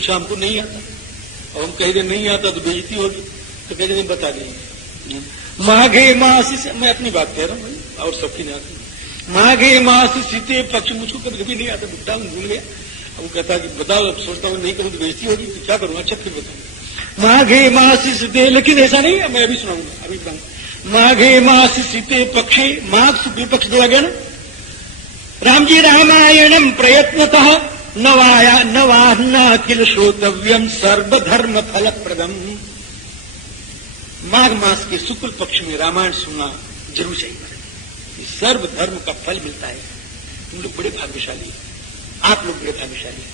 पूछा, हमको नहीं आता, और हम कह दे नहीं आता तो बेइज्जती होगी, तो कह दे बता देंगे। माघे मास से, मैं अपनी बात कह रहा हूँ भाई, और सबकी नहीं आती। माघे मास सीते पक्ष, मुझको कभी कभी नहीं आता, बुट्टा भूल गया। अब वो कहता कि बताओ, अब सोचता हूँ नहीं करूँ तो बेइज्जती होगी, तो क्या करूँ, अच्छा फिर बताऊँ। माघे मास सीते, लेकिन ऐसा नहीं है, मैं अभी सुनाऊंगा, अभी बताऊंगा। माघे मास सीते पक्षे, माघ शुक्ल पक्ष दिया गया ना। राम जी रामायणम प्रयत्नतः नवाहना किल श्रोतव्यम सर्वधर्म फलप्रदम। माघ मास के शुक्ल पक्ष में रामायण सुनना जरूर चाहिए, सर्व धर्म का फल मिलता है। तुम लोग बड़े भाग्यशाली हैं, आप लोग बड़े भाग्यशाली हैं,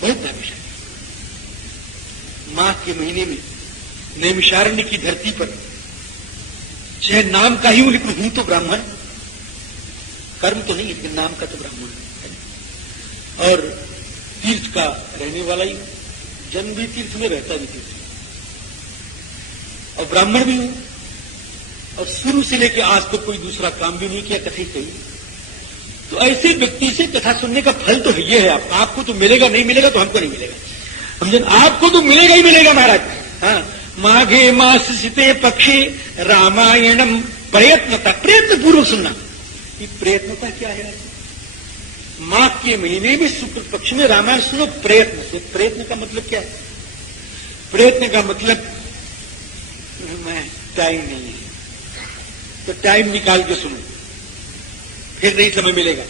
बहुत भाग्यशाली। माघ के महीने में नैमिषारण्य की धरती पर, चाहे नाम का ही हूं लेकिन हूं तो ब्राह्मण, कर्म तो नहीं लेकिन नाम का तो ब्राह्मण है, और तीर्थ का रहने वाला ही, जन्म भी तीर्थ में, रहता भी तीर्थ, और ब्राह्मण भी हूं, और शुरू से लेकर आज तक कोई दूसरा काम भी नहीं किया, कथा ही कही। तो ऐसे व्यक्ति से कथा सुनने का फल तो ये है, आपको तो मिलेगा, नहीं मिलेगा तो हमको नहीं मिलेगा, समझे, आपको तो मिलेगा ही मिलेगा महाराज। हाँ, माघे मास सीते पक्षे रामायणम प्रयत्नता, प्रयत्न पूर्वक सुनना। ये प्रयत्नता क्या है? माघ के महीने में शुक्ल पक्ष में रामायण सुनो प्रयत्न से। प्रयत्न का मतलब क्या है? प्रयत्न का मतलब मैं टाइम नहीं है तो टाइम निकाल के सुनो, फिर नहीं समय मिलेगा,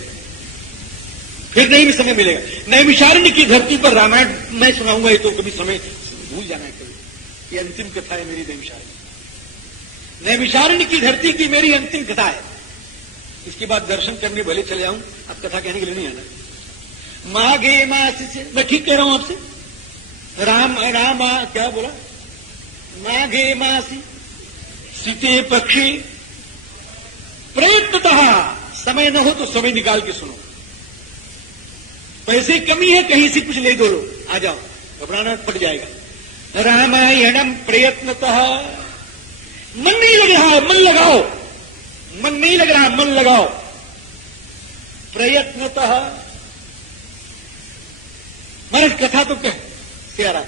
फिर नहीं समय मिलेगा। नैमिषारण्य की धरती पर रामायण मैं सुनाऊंगा, ये तो कभी समय भूल जाना है कभी। ये अंतिम कथा है मेरी नैमिषारण्य, नैमिषारण्य की धरती की मेरी अंतिम कथा है। इसके बाद दर्शन करने भले चले जाऊं, अब कथा कहने के लिए नहीं आना। माघे मास से, मैं ठीक कह रहा हूं आपसे, रामा क्या बोला? माघे मासी सीते पक्षी प्रयत्नतः, समय न हो तो समय निकाल के सुनो। पैसे कमी है, कहीं से कुछ ले दो, लो आ जाओ, घबराना पड़ जाएगा। रामायणम प्रयत्नतः, मन नहीं लग रहा है, मन लगाओ, मन नहीं लग रहा, मन लगाओ। प्रयत्नतः मारे कथा तो क्या प्यारा,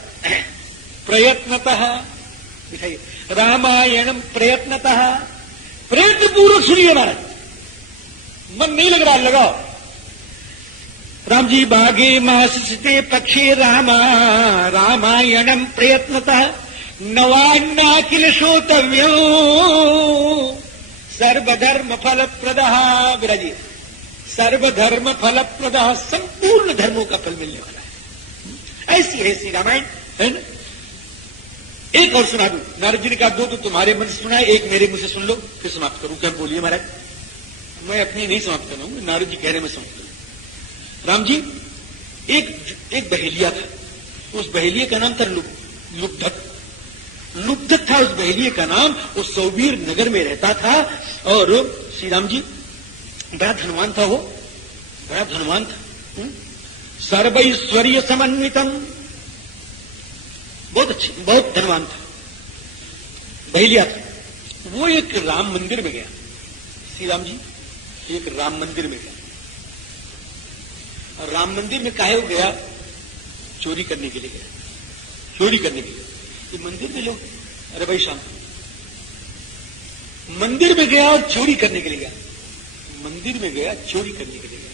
प्रयत्नतः दिखाइए, रामायणम प्रयत्नतः, प्रयत्न पूर्वक सुनिए महाराज, मन नहीं लग रहा, लगाओ। राम जी बागे मासते पक्षे रामायणम प्रयत्नतः नवान्ना किल श्रोतव्यो सर्वधर्म फलप्रदः। विराजी, सर्वधर्म फलप्रदः, संपूर्ण धर्मों का फल मिलने वाला है। ऐसी है श्री रामायण, है ना। एक और सुना दूं, नारद जी ने कहा दो तो तुम्हारे मन से सुना, एक मेरे मुंह से सुन लो, फिर समाप्त करूं। क्या बोलिए महाराज? मैं अपनी नहीं समाप्त कर रहा हूं, नारद जी कह रहे मैं समाप्त करूं। राम जी, एक बहेलिया था, उस बहेलिये का नाम था लुब्धक। लुब्धक था उस बहेलिये का नाम। वो सौबीर नगर में रहता था, और श्री राम जी बड़ा धनवान था, वो बड़ा धनवान था, सर्वैश्वर्य समन्वितम, बहुत अच्छी, बहुत धनवान था, बहेलिया था। वो एक राम मंदिर में गया, श्री राम जी एक राम मंदिर में गया। और राम मंदिर में काहे गया? चोरी करने के लिए गया, चोरी करने के लिए। ये मंदिर में लोग, अरे भाई शांत, मंदिर में गया और चोरी करने के लिए गया, मंदिर में गया चोरी करने के लिए गया।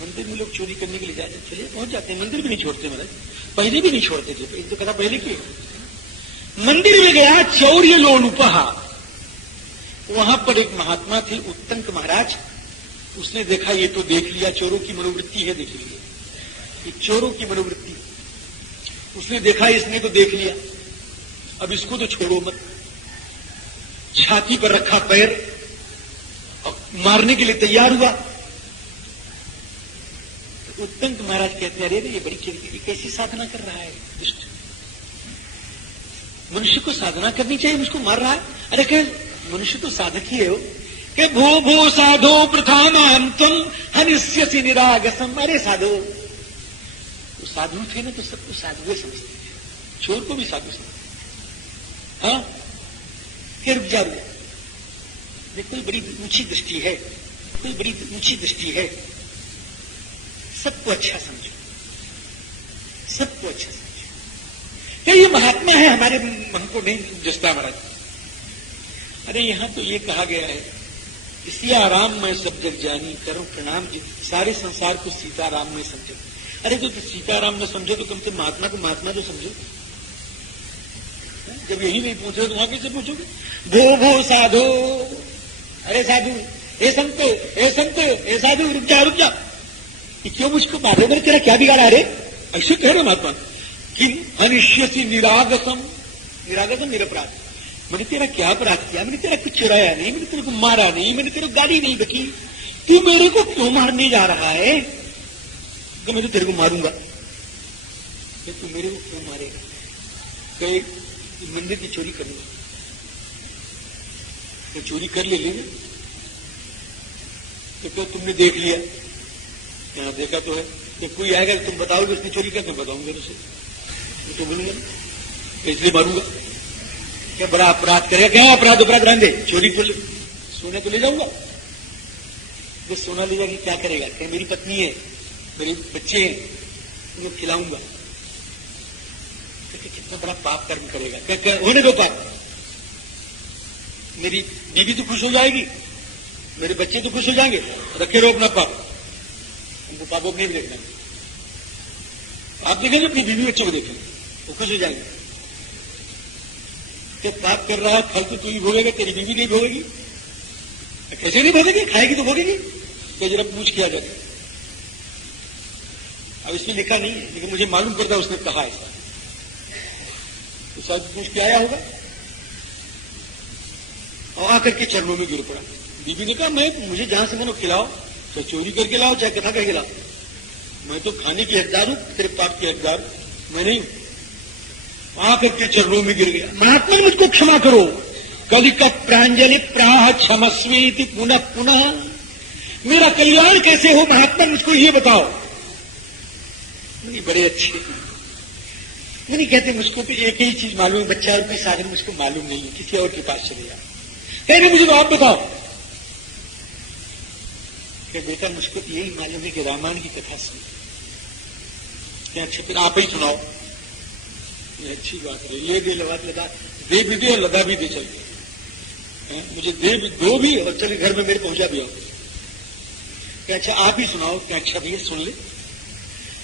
मंदिर में लोग चोरी करने के लिए जाते, चलिए पहुंच जाते हैं, मंदिर भी नहीं छोड़ते महाराज, पहले भी नहीं छोड़ते थे, एक तो कथा पहले की। मंदिर में गया, चौर्य लोलुपहा। वहां पर एक महात्मा थे उत्तंक महाराज, उसने देखा ये तो देख लिया, चोरों की मनोवृत्ति है, देख लीजिए ये चोरों की मनोवृत्ति। उसने देखा, इसने तो देख लिया, अब इसको तो छोड़ो मत। छाती पर रखा पैर और मारने के लिए तैयार हुआ। उत्तंक महाराज कहते हैं, अरे ये बड़ी ये कैसी साधना कर रहा है दुष्ट, मनुष्य को साधना करनी चाहिए, मुझको मार रहा है। अरे कह मनुष्य तो साधक ही है हो, कि भो भो साधो प्रथानाम तुम हनिष्यसि निरागसम। अरे साधो, तो साधु थे ना, तो सबको साधु समझते हैं, चोर को भी साधु समझते। हाँ, फिर रुक जा, कोई बड़ी ऊंची दृष्टि है, कोई बड़ी ऊंची दृष्टि है, सबको अच्छा समझो, सबको अच्छा समझे। क्या ये महात्मा है? हमारे हमको नहीं जसता महाराज। अरे यहां तो ये कहा गया है, सियाराम में सब जग जानी, करो प्रणाम जी सारे संसार को सीताराम में समझो। अरे तो सीताराम में समझो तो कम से महात्मा को महात्मा तो समझो। जब यही नहीं पूछो तो वहां कैसे पूछोगे? भो भो साधो, अरे साधु, हे संत, हे संत, हे साधु, रुक जा रुक जा, क्यों मुझको मारे? मेरे तेरा क्या बिगाड़ा? अरे ऐसे कह रहे महात्मा, किम अनिश्यसी निरागसम, निरागसम निरपराध, मैंने तेरा क्या अपराध किया? मैंने तेरा कुछ चुराया नहीं, मैंने तेरे को मारा नहीं, मैंने तेरे को गाली नहीं बकी, तू मेरे को क्यों मारने जा रहा है? तो मैं तो तेरे को मारूंगा। तू मेरे को क्यों मारेगा? कहे मंदिर की चोरी कर लूंगा, तो चोरी कर ले लेना। तो क्या तुमने देख लिया? यहां देखा तो है। तो कोई आएगा तुम बताओगे उसने चोरी कर, मैं बताऊंगा उसे, तो बोलूंगा तो इसलिए मारूंगा। क्या बड़ा अपराध करेगा? क्या अपराध? अपराध रहने दे, चोरी तो सोने तो ले जाऊंगा। तो सोना ले जाके क्या करेगा? क्या मेरी पत्नी है, मेरे बच्चे हैं, उनको खिलाऊंगा। तो कितना बड़ा पाप कर्म करेगा? क्या होने दो पाप, मेरी बीवी तो खुश हो जाएगी, मेरे बच्चे तो खुश हो जाएंगे, रखे रहो अपना पाप, हमको पापों को नहीं देखना। आप देखेंगे अपनी बीवी बच्चों को देखेंगे, वो खुश हो जाएंगे। तो पाप कर रहा है, फल तो तू ही भोगेगा, तेरी बीवी नहीं भोगेगी। कैसे नहीं भोगेगी? खाएगी तो भोगेगी। तो जरा पूछ किया जाए। अब इसमें लिखा नहीं है, लेकिन मुझे मालूम पड़ता उसने कहा ऐसा, तो शायद पूछ के आया होगा और आकर के चरणों में गिर पड़ा। बीबी ने कहा, मैं मुझे जहां से मैंने खिलाओ, चाहे चोरी करके लाओ, चाहे कथा करके लाओ, मैं तो खाने की हकदार हूं, तेरे पाप की हकदार मैं नहीं हूं। आकर के चरणों में गिर गया, महात्मा मुझको क्षमा करो। कलिकत प्रांजलि प्राह क्षमस्वी पुनः पुनः, मेरा कल्याण कैसे हो महात्मा, मुझको ये बताओ। नहीं बड़े अच्छे, नहीं कहते मुझको तो एक ही चीज मालूम है, बच्चा और कोई साधन मुझको मालूम नहीं है, किसी और के पास चले जाओ। कहने मुझे तो आप बताओ। कि बेटा मुझको तो यही मालूम है कि रामायण की कथा सुन। क्या अच्छा फिर आप ही सुनाओ। ये अच्छी बात है, ये दे लगा लगा, दे भी दे और लगा भी दे, चल मुझे दे भी दो भी और चले घर में मेरे पहुंचा भी आओ। क्या अच्छा आप ही सुनाओ। क्या अच्छा भैया सुन ले।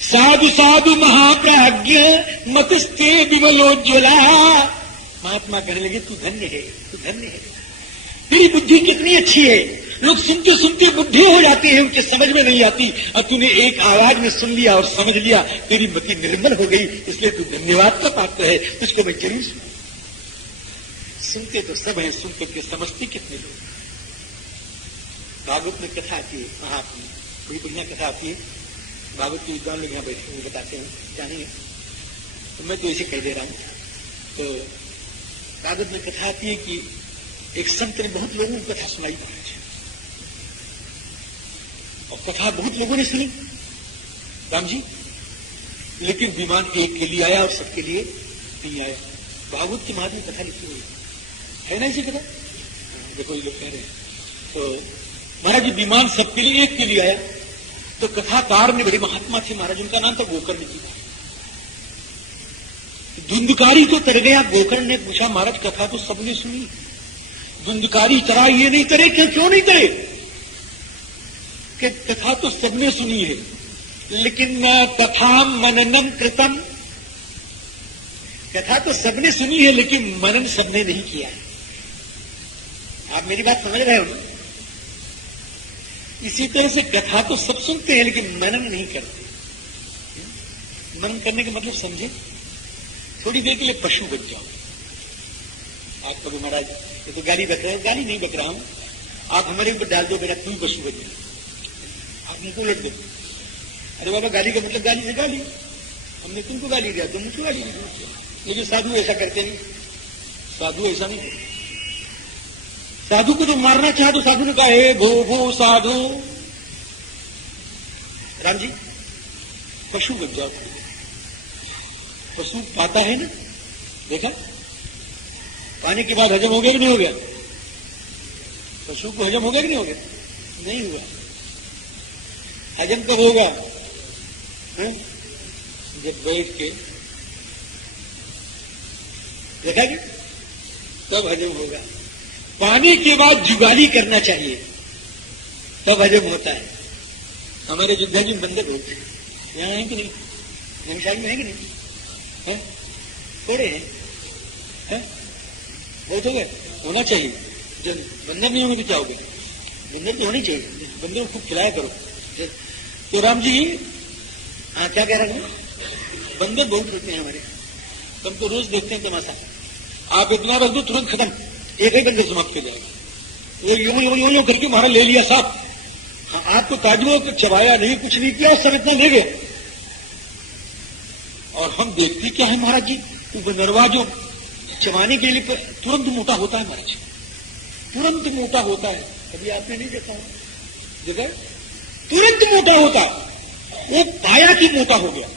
साधु साधु महाप्राज्ञ मतस्ते विमलोज्वला, महात्मा कहने लगे तू धन्य है, तू धन्य है, तेरी बुद्धि कितनी अच्छी है। लोग सुनते सुनते बुद्धि हो जाते हैं, उनके समझ में नहीं आती, और तूने एक आवाज में सुन लिया और समझ लिया, तेरी मति निर्मल हो गई, इसलिए तू धन्यवाद का पात्र है। तुझको मैं जरूर सुना। सुनते तो सब है, सुन करके समझते कितने लोग। भागवत में कथा आती है, महात्मा कोई बढ़िया कथा आती है, भागवत के विद्वान लोग यहाँ बैठे हुए बताते हैं, जानेंगे तो मैं तो ऐसे कह दे रहा हूं। तो भागवत में कथा आती है कि एक संत ने बहुत लोगों को कथा सुनाई महाराज, और कथा बहुत लोगों ने सुनी राम जी, लेकिन विमान एक के लिए आया और सबके लिए नहीं आया। भागवत के माध्यम कथा लिखी हुई है ना ऐसी कथा, देखो ये लोग कह रहे हैं। तो महाराज जी विमान सबके लिए एक के लिए आया, तो कथाकार ने बड़े महात्मा थे महाराज, उनका नाम था गोकर्ण जी। धुंधकारी तो तर गया। गोकर्ण ने पूछा महाराज कथा तो सबने सुनी, धुंधकारी तरा ये नहीं करे, क्यों नहीं करे? कि कथा तो सबने सुनी है, लेकिन तथा मननम कृतम, कथा तो सबने सुनी है लेकिन मनन सबने नहीं किया है। आप मेरी बात समझ रहे हो ना? इसी तरह से कथा तो सब सुनते हैं लेकिन मनन नहीं करते। मनन करने का मतलब समझे, थोड़ी देर के लिए पशु बन जाओ। आप कभी महाराज ये तो गाली बक रहे हो, गाली नहीं बक रहा हूं, आप हमारे ऊपर डाल दो बेटा तू ही पशु बन जाए, आप मुझको उलट दो। अरे बाबा गाली का मतलब गाली से गाली, हमने तुमको गाली दिया, तुम मुझको गाली दी। लेकिन साधु ऐसा करते नहीं, साधु ऐसा नहीं करते। साधु को तो मारना चाहा तो साधु ने कहा हे भो भो साधु, राम जी पशु बन जाओ। पशु पाता है ना, देखा पाने के बाद हजम हो गया कि नहीं हो गया? पशु को हजम हो गया कि नहीं हो गया? नहीं हुआ। हजम कब होगा? जब बैठ के देखा कि तब हजम होगा। पानी के बाद जुगाली करना चाहिए, तब हजम होता है। हमारे अयोध्या जी बंदर बोलते हैं, यहाँ है कि नहीं, नमशाल में है कि नहीं, है थोड़े हैं, बहुत हो गए, होना चाहिए। जब बंदर नहीं होंगे तो क्या हो गया, बंदर तो होनी चाहिए, बंदर को खूब खिलाया करो। तो राम जी हाँ क्या कह रहे हैं, बंदर बहुत होते हैं हमारे, तुम तो रोज देखते हैं तमाशा। आप इतना रख दो तुरंत खत्म, एक ही बंदर समाप्त हो जाएगा। वो यूं करके हमारा ले लिया साहब। हाँ, आपको ताजुओं को चबाया नहीं, कुछ नहीं किया, सब इतना ले गए। और हम देखते क्या है महाराज जी, वो नरवा जो चबाने के लिए तुरंत मोटा होता है महाराज, तुरंत मोटा होता है। कभी आपने नहीं देखा, देखा तुरंत मोटा होता, वो पाया कि मोटा हो गया।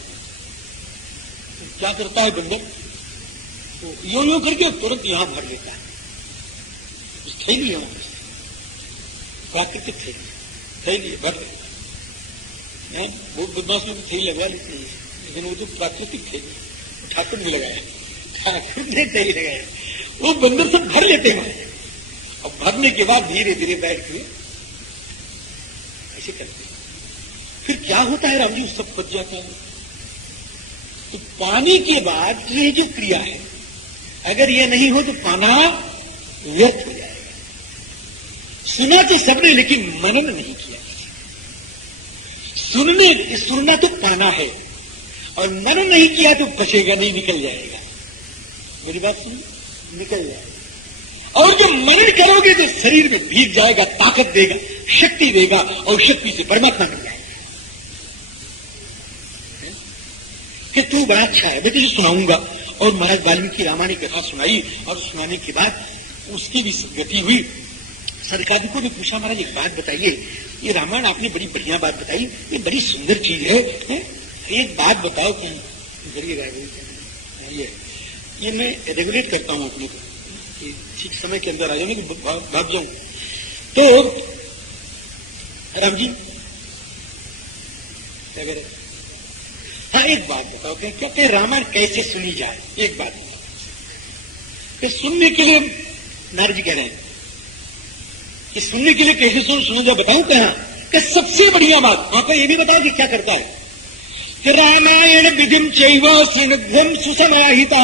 तो क्या करता है बंदर, तो यो करके तुरंत यहां भर लेता है। थैली है वहां, प्राकृतिक थैली भर लेता, बहुत बदमाश में थैली लगवा लेती है, लेकिन वो तो प्राकृतिक थैली, ठाकुर ने लगाया, ठाकुर ने थैली लगाया, वो बंदर सब भर लेते हैं। और भरने के बाद धीरे धीरे बैठ के ऐसे करते हैं। फिर क्या होता है राम जी, सब बच जाता है। तो पानी के बाद ये जो क्रिया है, अगर ये नहीं हो तो पाना व्यर्थ हो जाएगा। सुना तो सबने, लेकिन मनन नहीं किया। सुनना तो पाना है, और मनन नहीं किया तो बचेगा नहीं, निकल जाएगा। मेरी बात सुन, निकल जाएगा। और जब मनन करोगे तो शरीर में भीग जाएगा, ताकत देगा, शक्ति देगा, और शक्ति से परमात्मा मिल जाएगा। कि तू बड़ा अच्छा है, मैं तुझे सुनाऊंगा। और महाराज वाल्मीकि रामायण की कथा सुनाई, और सुनाने के बाद उसकी भी गति हुई। सरकादिकों ने पूछा, महाराज एक बात बताइए, ये रामायण आपने बड़ी बढ़िया बात बताई, ये बड़ी सुंदर चीज है? एक बात बताओ कि ये मैं रेगुलेट करता हूं अपने को, ठीक समय के अंदर आ जाऊंगी, भाग जाऊं। तो राम जी क्या कह रहे, हाँ एक बात बताओ, क्या रामायण कैसे सुनी जाए, एक बात बताओ। कि सुनने के लिए नारद जी कह रहे हैं कि सुनने के लिए कैसे सुनो जाए, बताऊं कहां कि सबसे बढ़िया बात वहां पर यह भी बताओ कि क्या करता है कि रामायण विधिम चैव सिंहम सुसमाहिता,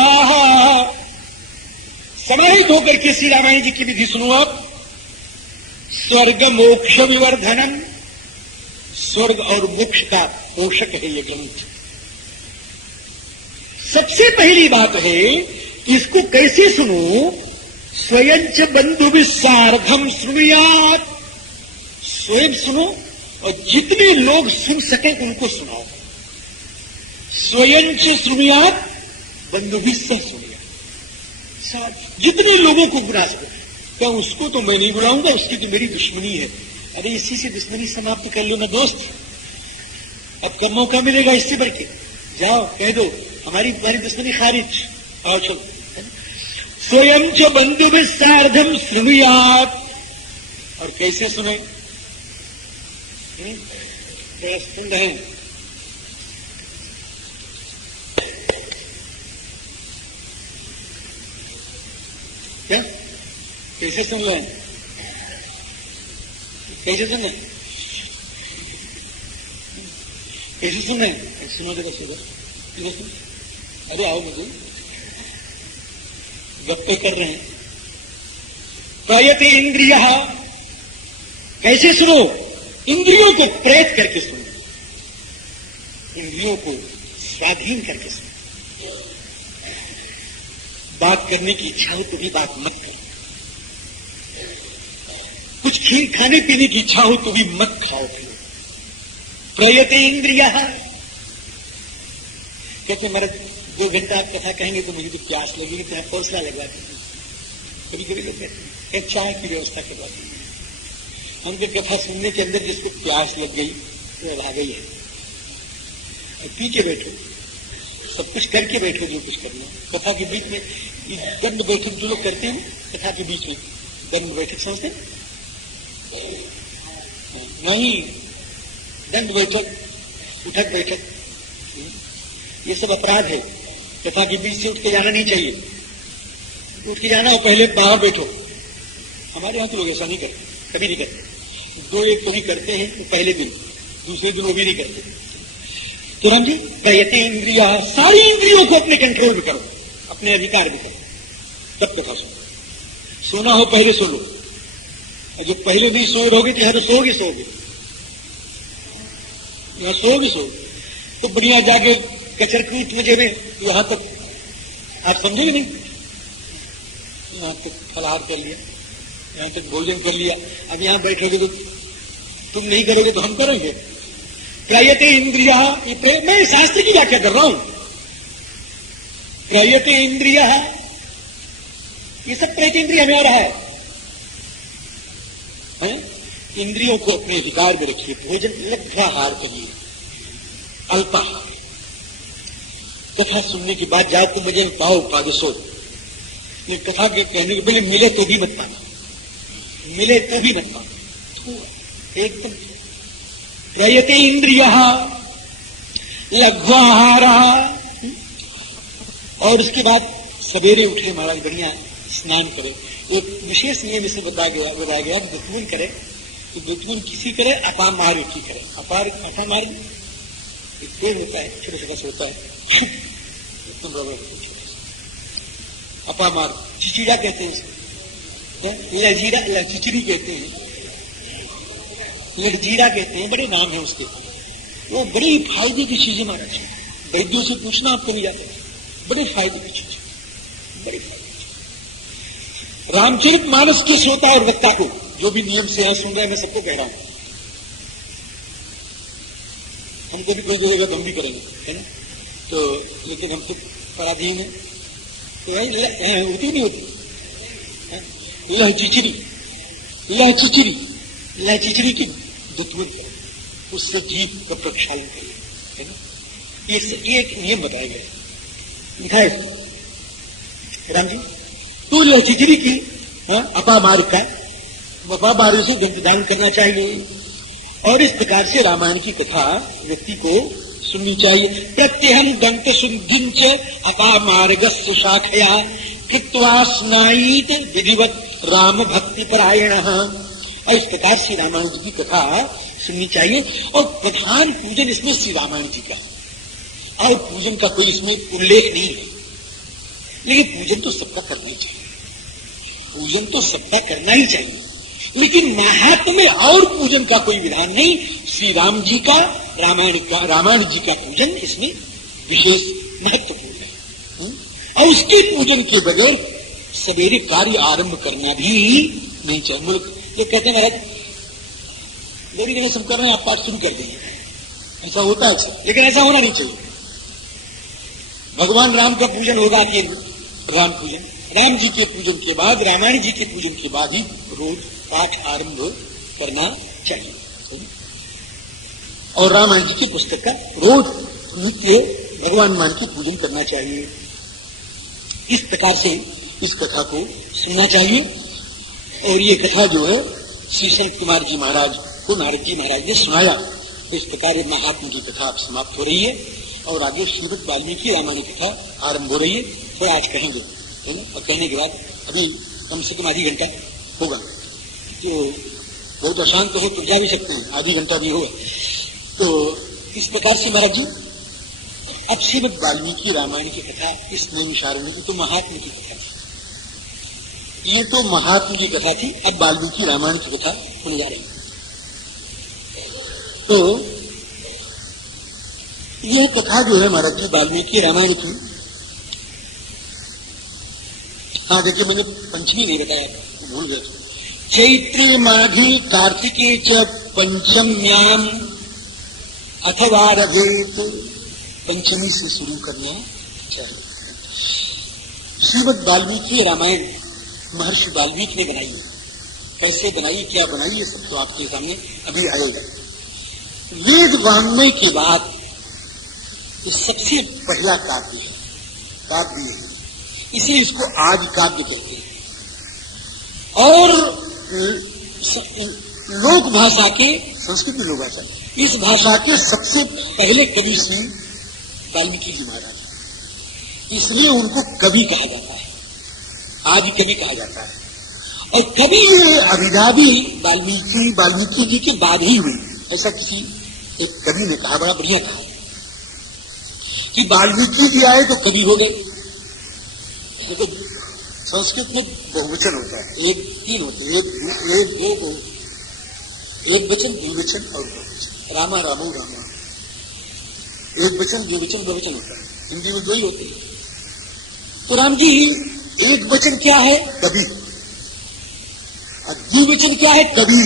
समाहित होकर के श्री रामायण जी की विधि सुनो आप। स्वर्ग मोक्ष विवर्धनम, स्वर्ग और मोक्ष का पोषक है ये ग्रंथ। सबसे पहली बात है, इसको कैसे सुनो, स्वयं च बंधु विसार्धम श्रुणुयात, स्वयं सुनो और जितने लोग सुन सके उनको सुनाओ। स्वयं च श्रुणुयात बंधु भी सह सुनिया, जितने लोगों को बुला सको। क्या उसको तो मैं नहीं बुलाऊंगा, उसकी तो मेरी दुश्मनी है। अरे इसी से दुश्मनी समाप्त कर लो ना दोस्त, अब कब मौका मिलेगा इससे बढ़ के, जाओ कह दो हमारी दुश्मनी खारिज, आओ चलो। स्वयं च बंधु विसार्धम श्रुणुयात, और कैसे सुने, सुन रहे हैं क्या, कैसे सुन रहे हैं, कैसे सुन रहे हैं, कैसे सुन रहे हैं, सुनो जरा सुनो, अरे आओ मुझे, गप्पे कर रहे हैं। प्रयति इंद्रिय, कैसे सुनो, इंद्रियों को प्रेत करके सुनो, इंद्रियों को स्वाधीन करके सुनो। बात करने की इच्छा हो तो भी बात मत करो, कुछ खीर खाने पीने की इच्छा हो तो भी मत खाओ पियो। प्रयति इंद्रिय, कहते मेरा 2 घंटा आप कथा कहेंगे तो मुझे तो प्यास लगेगी, तो आप हौसला लगवा दीजिए। कभी कभी लोग कहते हैं चाय की व्यवस्था करवा दीजिए। हमको कथा सुनने के अंदर जिसको प्यास लग गई तो अब आ गई है, और पी के बैठो, सब कुछ करके बैठो जो कुछ करना। कथा के बीच में दंड बैठक जो लोग करते हैं, कथा के बीच में दंड बैठक समझते हैं? नहीं, दंड बैठक, उठक बैठक, ये सब अपराध है। कथा के बीच से उठ के जाना नहीं चाहिए। उठ के जाना और पहले बाहर बैठो। हमारे यहाँ तो लोग ऐसा नहीं करते, कभी नहीं करते। 2-1 कभी करते हैं तो पहले दिन, दूसरे दिन वो भी नहीं करते। तो राम जी कहते इंद्रिया, सारी इंद्रियों को अपने कंट्रोल में करो, अपने अधिकार में करो, तब कथा सुनो। सोना हो पहले सो लो, और जब पहले नहीं सो रहोगे तो यहाँ तो सोओगे, यहाँ सोओगे तो बढ़िया जाके कचरकूट में जेबे यहां तक आप समझोगे नहीं। यहां तक फलाहार कर लिया, यहां तक भोजन कर लिया, अब यहां बैठोगे तो तुम नहीं करोगे तो हम करेंगे। प्रयते इंद्रिया, मैं शास्त्र की व्याख्या कर रहा हूं। प्रयते इंद्रिया, ये सब प्रयतेंद्रिय हमें आ रहा है। इंद्रियों को अपने अधिकार में रखिए। भोजन लघ्वाहार करिए, अल्पाहार। कथा सुनने के बाद जाओ तो मुझे पाओ पादसो। ये कथा के कहने के पहले मिले तो भी मत पाना, मिले तो भी मत पाना, एकदम। प्रयते इंद्रिय लघ्वाहार, और उसके बाद सवेरे उठे महाराज, बढ़िया स्नान करे। एक विशेष नियम इसे बताया गया कि दुत्मून करे तो दुत्मून किसी करे, अपामार की करे। अपामार एक पेड़ होता है, छोटा छोटा होता है, एकदम रबर, अपामार चिचिड़ा कहते हैं इसको, लजीरा, लचिचड़ी कहते हैं, लड़जीरा कहते हैं, बड़े नाम है उसके। वो बड़ी फायदे की चीजें महाराज, वैद्यों से पूछना आपको नहीं जाता, बड़े फायदे की चीज, बड़ी फायदे। रामचरित मानस के श्रोता और वक्ता को, जो भी नियम से यहां सुन रहे हैं, मैं सबको कह रहा हूं, हमको भी कोई देगा तो हम भी करेंगे, है ना। तो लेकिन हम तो पराधीन है, तो भाई होती नहीं होती। लह चिचड़ी, लह चिचड़ी, लह चिचड़ी की दुत्मन करें, उससे जीव का प्रक्षालन करिए, है ना। ये एक नियम बताया गया, लिखा है राम जी। तो लह चिचड़ी की अपामार का, अपामार से दंतदान करना चाहिए। और इस प्रकार से रामायण की कथा व्यक्ति को सुननी चाहिए। प्रत्यहम दंत शुद्धिंच अपामार्गस्य शाखया कृत्वा स्नायीत विधिवत राम भक्ति परायण। और इस प्रकार से रामायण जी की कथा सुननी चाहिए। और प्रधान पूजन इसमें श्री रामायण जी का, और पूजन का कोई इसमें उल्लेख नहीं है, लेकिन पूजन तो सबका करना ही चाहिए, पूजन तो सबका करना ही चाहिए, लेकिन महात्म्य में और पूजन का कोई विधान नहीं। श्री राम जी का, रामायण जी का पूजन इसमें विशेष महत्वपूर्ण है। और उसके पूजन के बगैर सवेरे कार्य आरंभ करना भी नहीं चाहिए। ये कहते हैं महाराज गौरी गणेश हम कर रहे हैं, आप पाठ शुरू कर देंगे, ऐसा होता है, लेकिन ऐसा होना नहीं चाहिए। भगवान राम का पूजन होगा कि राम पूजन, राम जी के पूजन के बाद, रामायण जी के पूजन के बाद ही रोज पाठ आरंभ करना चाहिए। और रामायण जी की पुस्तक का रोज नित्य भगवान मान के पूजन करना चाहिए। इस प्रकार से इस कथा को सुनना चाहिए। और ये कथा जो है श्री संत कुमार जी महाराज को नारद जी महाराज ने सुनाया। इस प्रकार महात्मा की कथा अब समाप्त हो रही है और आगे श्रीमद् वाल्मीकि रामायण कथा आरंभ हो रही है। थोड़ा आज कहेंगे, है ना, और कहने के बाद अभी कम से कम आधी घंटा होगा, तो बहुत अशांत हो तो जा भी सकते हैं, आधी घंटा भी होगा। तो इस प्रकार से महाराज जी अब श्रीमद् वाल्मीकि रामायण की कथा इस नैमिषारण्य की तो महात्मा की कथा थी, ये तो महात्मा की कथा थी। अब वाल्मीकि रामायण की कथा होने जा रही है। तो यह कथा जो है महाराज जी वाल्मीकि रामायण की, हाँ देखिए मैंने पंचमी नहीं बताया, भूल गया। चैत्रे माघी कार्तिके च पंचम्याम अथवा रजेत, पंचमी से शुरू करना चाहिए। श्रीमद् वाल्मीकि रामायण महर्षि वाल्मीकि ने बनाई है। कैसे बनाई, क्या बनाई, ये सब तो आपके सामने अभी आएगा। वेद वाङ्मय के बाद तो सबसे पहला काव्य है, काव्य है, इसलिए इसको आदि काव्य कहते हैं। और लोक भाषा के, संस्कृत लोक भाषा, इस भाषा के सबसे पहले कवि श्री वाल्मीकि जी महाराज, इसलिए उनको कवि कहा जाता है, आदि कवि कहा जाता है। और कभी ये अभिधा भी वाल्मीकि जी के बाद ही हुई, ऐसा किसी एक कवि ने कहा, बड़ा बढ़िया कहा कि वाल्मीकि जी आए तो कवि हो गए। देखो संस्कृत में बहुवचन होता है, एक तीन होते हैं, एक दो, एक वचन, द्विवचन और बहुवचन। रामा रामो रामा, एक वचन, द्विवचन, बहुवचन होता है। हिंदी में दो ही होते हैं। तो राम जी एक वचन क्या है? कवि। और द्विवचन क्या है? कवि।